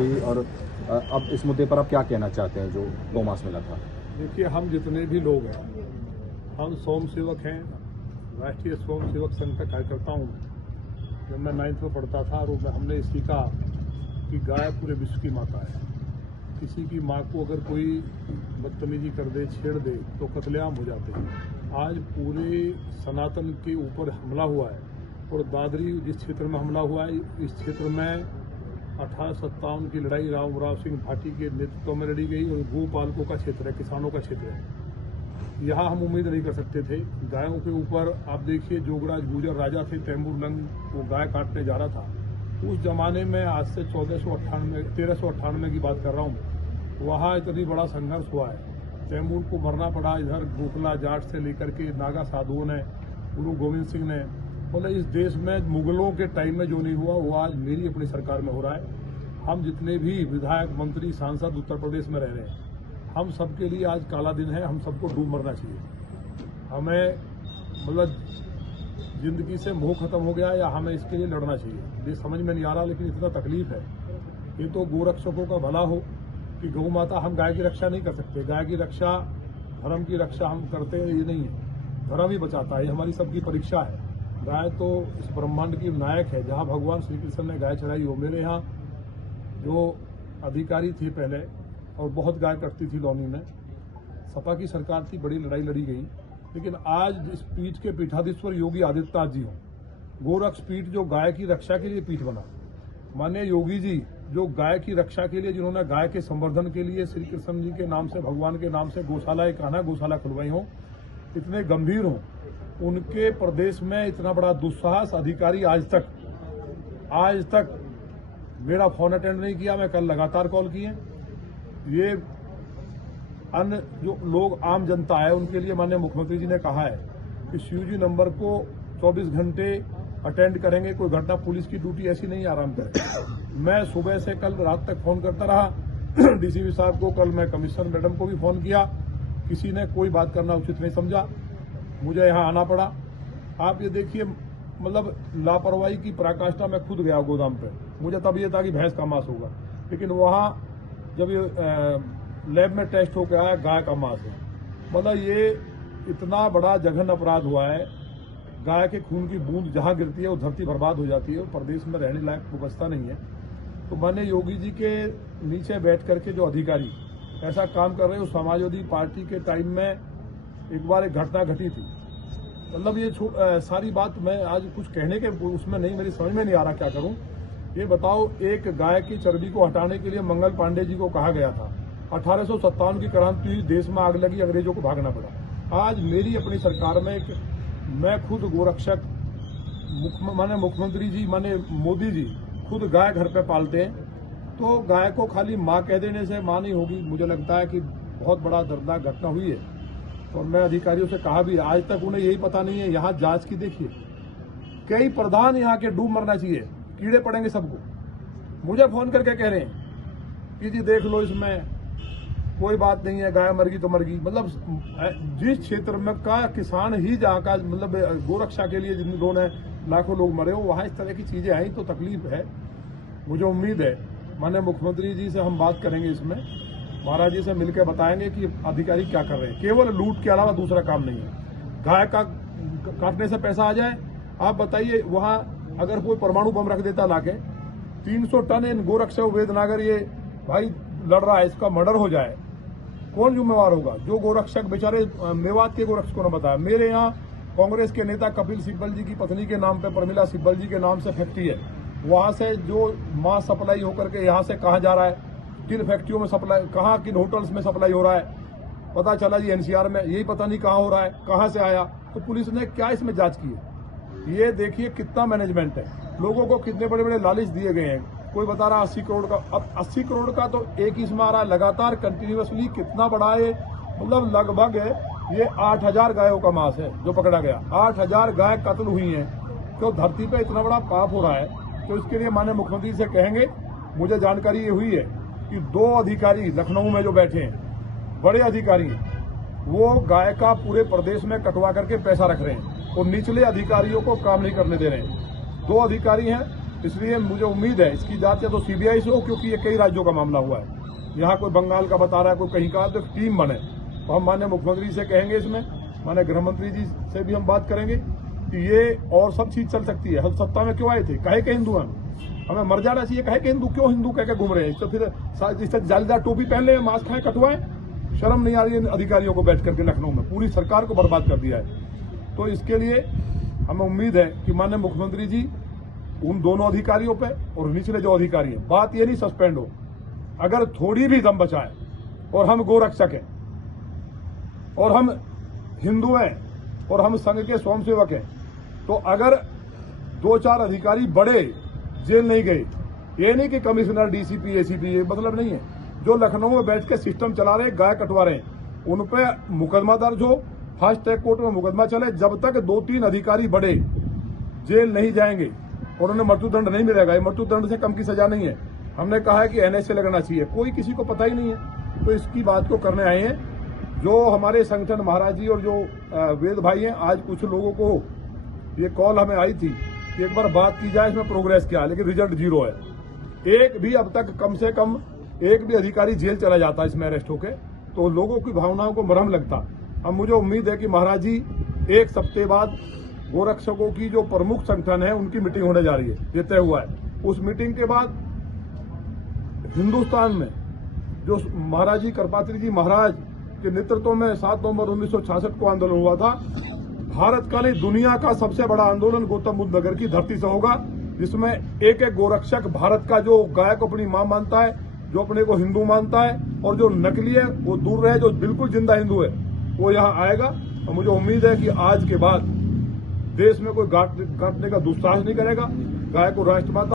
थी और अब इस मुद्दे पर आप क्या कहना चाहते हैं जो गौमांस मिला था? देखिए, हम जितने भी लोग हैं, हम स्वयं सेवक हैं, राष्ट्रीय स्वयं सेवक संघ का कार्यकर्ता हूँ। जब मैं 9th में पढ़ता था और हमने सीखा कि गाय पूरे विश्व की माता है। किसी की माँ को अगर कोई बदतमीजी कर दे, छेड़ दे तो कत्लेआम हो जाते हैं। आज पूरे सनातन के ऊपर हमला हुआ है और दादरी जिस क्षेत्र में हमला हुआ है, इस क्षेत्र में 1857 की लड़ाई राव सिंह भाटी के नेतृत्व में लड़ी गई और गोपालकों का क्षेत्र है, किसानों का क्षेत्र है। यहाँ हम उम्मीद नहीं कर सकते थे। गायों के ऊपर आप देखिए, जोगराज गुजर राजा थे, तैमूर लंग वो गाय काटने जा रहा था। उस जमाने में, आज से 1398 की बात कर रहा हूँ, वहाँ इतनी बड़ा संघर्ष हुआ है। तैमूर को मरना पड़ा। इधर गोखला जाट से लेकर के नागा साधुओं ने, गुरु गोविंद सिंह ने, मतलब इस देश में मुगलों के टाइम में जो नहीं हुआ वो आज मेरी अपनी सरकार में हो रहा है। हम जितने भी विधायक, मंत्री, सांसद उत्तर प्रदेश में रह रहे हैं, हम सबके लिए आज काला दिन है। हम सबको डूब मरना चाहिए। हमें मतलब जिंदगी से मोह खत्म हो गया या हमें इसके लिए लड़ना चाहिए, ये समझ में नहीं आ रहा। लेकिन इतना तकलीफ है। ये तो गोरक्षकों का भला हो कि गौ माता, हम गाय की रक्षा नहीं कर सकते। गाय की रक्षा, धर्म की रक्षा हम करते हैं, ये नहीं है। धर्म ही बचाता है, ये हमारी सबकी परीक्षा है। गाय तो इस ब्रह्मांड की नायक है। जहाँ भगवान श्री कृष्ण ने गाय चढ़ाई हो, मेरे यहाँ जो अधिकारी थे पहले, और बहुत गाय कटती थी लौनी में, सपा की सरकार थी, बड़ी लड़ाई लड़ी गई। लेकिन आज इस पीठ के पीठाधीश्वर योगी आदित्यनाथ जी हों, गोरक्ष पीठ जो गाय की रक्षा के लिए पीठ बना, माननीय योगी जी जो गाय की रक्षा के लिए, जिन्होंने गाय के संवर्धन के लिए श्री कृष्ण जी के नाम से, भगवान के नाम से गौशाला, एक आना गौशाला खुलवाई हो, इतने गंभीर हों, उनके प्रदेश में इतना बड़ा दुस्साहस अधिकारी आज तक मेरा फोन अटेंड नहीं किया। मैं कल लगातार कॉल किए। ये अन्य जो लोग, आम जनता है, उनके लिए माननीय मुख्यमंत्री जी ने कहा है कि CUG नंबर को 24 घंटे अटेंड करेंगे। कोई घटना, पुलिस की ड्यूटी ऐसी नहीं, आराम करें। मैं सुबह से कल रात तक फोन करता रहा DCP साहब को, कल मैं कमिश्नर मैडम को भी फोन किया। किसी ने कोई बात करना उचित नहीं समझा, मुझे यहाँ आना पड़ा। आप ये देखिए, मतलब लापरवाही की पराकाष्ठा। मैं खुद गया गोदाम पे, मुझे तब ये था कि भैंस का मांस होगा, लेकिन वहाँ जब ये लैब में टेस्ट होकर आया, गाय का मांस है। मतलब ये इतना बड़ा जघन्य अपराध हुआ है। गाय के खून की बूंद जहाँ गिरती है वो धरती बर्बाद हो जाती है, वो प्रदेश में रहने लायक व्यवस्था नहीं है। तो मैंने योगी जी के नीचे बैठ करके जो अधिकारी ऐसा काम कर रहे हैं, समाजवादी पार्टी के टाइम में एक बार एक घटना घटी थी। मतलब ये सारी बात मैं आज कुछ कहने के उसमें नहीं, मेरी समझ में नहीं आ रहा क्या करूं। ये बताओ, एक गाय की चर्बी को हटाने के लिए मंगल पांडे जी को कहा गया था। 1857 की क्रांति हुई, देश में आग लगी, अंग्रेजों को भागना पड़ा। आज मेरी अपनी सरकार में मैं खुद गोरक्षक, माने मुख्यमंत्री जी, माने मोदी जी खुद गाय घर पे पालते हैं। तो गाय को खाली माँ कह देने से माँ नहीं होगी। मुझे लगता है कि बहुत बड़ा दर्दनाक घटना हुई है। और मैं अधिकारियों से कहा भी, आज तक उन्हें यही पता नहीं है। यहाँ जांच की देखिए, कई प्रधान यहाँ के डूब मरना चाहिए, कीड़े पड़ेंगे सबको। मुझे फोन करके कह रहे हैं कि जी देख लो, इसमें कोई बात नहीं है, गाय मर गई तो मर गई। मतलब जिस क्षेत्र में का किसान ही जहाँ का, मतलब गोरक्षा के लिए जिन लोगों ने लाखों लोग मरे हो, वहाँ इस तरह की चीजें आई तो तकलीफ है। मुझे उम्मीद है माननीय मुख्यमंत्री जी से हम बात करेंगे, इसमें महाराज जी से मिलकर बताएंगे कि अधिकारी क्या कर रहे हैं। केवल लूट के अलावा दूसरा काम नहीं है। गाय का काटने से पैसा आ जाए। आप बताइए, वहां अगर कोई परमाणु बम रख देता लाके, 300 टन इन गोरक्षक वेदनागर ये भाई लड़ रहा है, इसका मर्डर हो जाए, कौन जिम्मेवार होगा? जो गोरक्षक बेचारे, मेवात के गोरक्षकों ने बताया। मेरे यहाँ कांग्रेस के नेता कपिल सिब्बल जी की पत्नी के नाम पे, प्रमिला सिब्बल जी के नाम से फैक्ट्री है। वहां से जो मांस सप्लाई होकर के यहाँ से कहाँ जा रहा है, किन फैक्ट्रियों में सप्लाई, कहाँ किन होटल्स में सप्लाई हो रहा है, पता चला जी NCR में, यही पता नहीं कहाँ हो रहा है, कहाँ से आया। तो पुलिस ने क्या इसमें जांच की है? ये देखिए कितना मैनेजमेंट है। लोगों को कितने बड़े बड़े लालच दिए गए हैं। कोई बता रहा 80 करोड़ का, अब 80 करोड़ का तो एक ही इसमें आ रहा है लगातार, कंटिन्यूअसली। कितना बड़ा है, मतलब लगभग ये 8000 गायों का मांस है जो पकड़ा गया। 8000 गाय कत्ल हुई हैं। तो धरती पे इतना बड़ा पाप हो रहा है, तो इसके लिए माननीय मुख्यमंत्री से कहेंगे। मुझे जानकारी ये हुई है कि 2 अधिकारी लखनऊ में जो बैठे हैं, बड़े अधिकारी, वो गाय का पूरे प्रदेश में कटवा करके पैसा रख रहे हैं और निचले अधिकारियों को काम नहीं करने दे रहे हैं। 2 अधिकारी हैं, इसलिए मुझे उम्मीद है इसकी जांच या तो सीबीआई से हो, क्योंकि ये कई राज्यों का मामला हुआ है। यहाँ कोई बंगाल का बता रहा है, कोई कहीं का, तो टीम बने। तो हम माननीय मुख्यमंत्री से कहेंगे, इसमें माननीय गृह मंत्री जी से भी हम बात करेंगे कि ये और सब चीज चल सकती है। हम सत्ता में क्यों आए थे? कहे के हिंदू हैं, हमें मर जाना चाहिए। कहे के हिंदू क्यों हिंदू कह के घूम रहे हैं? तो फिर इससे जालीदार टोपी पहन ले, मास्क खाए, कटवाएं। शर्म नहीं आ रही है अधिकारियों को बैठ करके लखनऊ में? पूरी सरकार को बर्बाद कर दिया है। तो इसके लिए हमें उम्मीद है कि माननीय मुख्यमंत्री जी उन दोनों अधिकारियों पे और निचले जो अधिकारी हैं, बात ये नहीं सस्पेंड हो, अगर थोड़ी भी दम बचाए, और हम गोरक्षक हैं और हम हिंदू हैं और हम संघ के स्वयंसेवक हैं, तो अगर 2-4 अधिकारी बड़े जेल नहीं गए, ये नहीं कि कमिश्नर, डीसीपी, एसीपी, ये मतलब नहीं है। जो लखनऊ में बैठ के सिस्टम चला रहे, गाय कटवा रहे हैं, उन पे मुकदमा दर्ज हो, फास्ट ट्रैक कोर्ट में मुकदमा चले। जब तक 2-3 अधिकारी बड़े जेल नहीं जाएंगे और उन्हें मृत्युदंड नहीं मिलेगा, ये मृत्युदंड से कम की सजा नहीं है। हमने कहा है कि एनएसए लगना चाहिए, कोई किसी को पता ही नहीं है। तो इसकी बात को करने आए हैं। जो हमारे संगठन महाराज जी और जो वेद भाई हैं, आज कुछ लोगों को ये कॉल हमें आई थी कि एक बार बात की जाए, इसमें प्रोग्रेस क्या है, लेकिन रिजल्ट 0 है। एक भी अब तक, कम से कम एक भी अधिकारी जेल चला जाता इसमें अरेस्ट होके, तो लोगों की भावनाओं को मरहम लगता। अब मुझे उम्मीद है कि महाराज जी एक हफ्ते बाद गोरक्षकों की जो प्रमुख संगठन है उनकी मीटिंग होने जा रही है, ये तय हुआ है। उस मीटिंग के बाद हिंदुस्तान में जो महाराज जी करपात्री जी महाराज के नेतृत्व में 7 नवंबर 1966 को आंदोलन हुआ था, भारत का नहीं दुनिया का सबसे बड़ा आंदोलन गौतम बुद्ध नगर की धरती से होगा, जिसमें एक एक गोरक्षक भारत का, जो गाय को अपनी मां मानता है, जो अपने को हिंदू मानता है, और जो नकली है वो दूर रहे, जो बिल्कुल जिंदा हिंदू है वो यहाँ आएगा। और मुझे उम्मीद है कि आज के बाद देश में कोई काटने का दुस्साहस नहीं करेगा। गाय को राष्ट्रमाता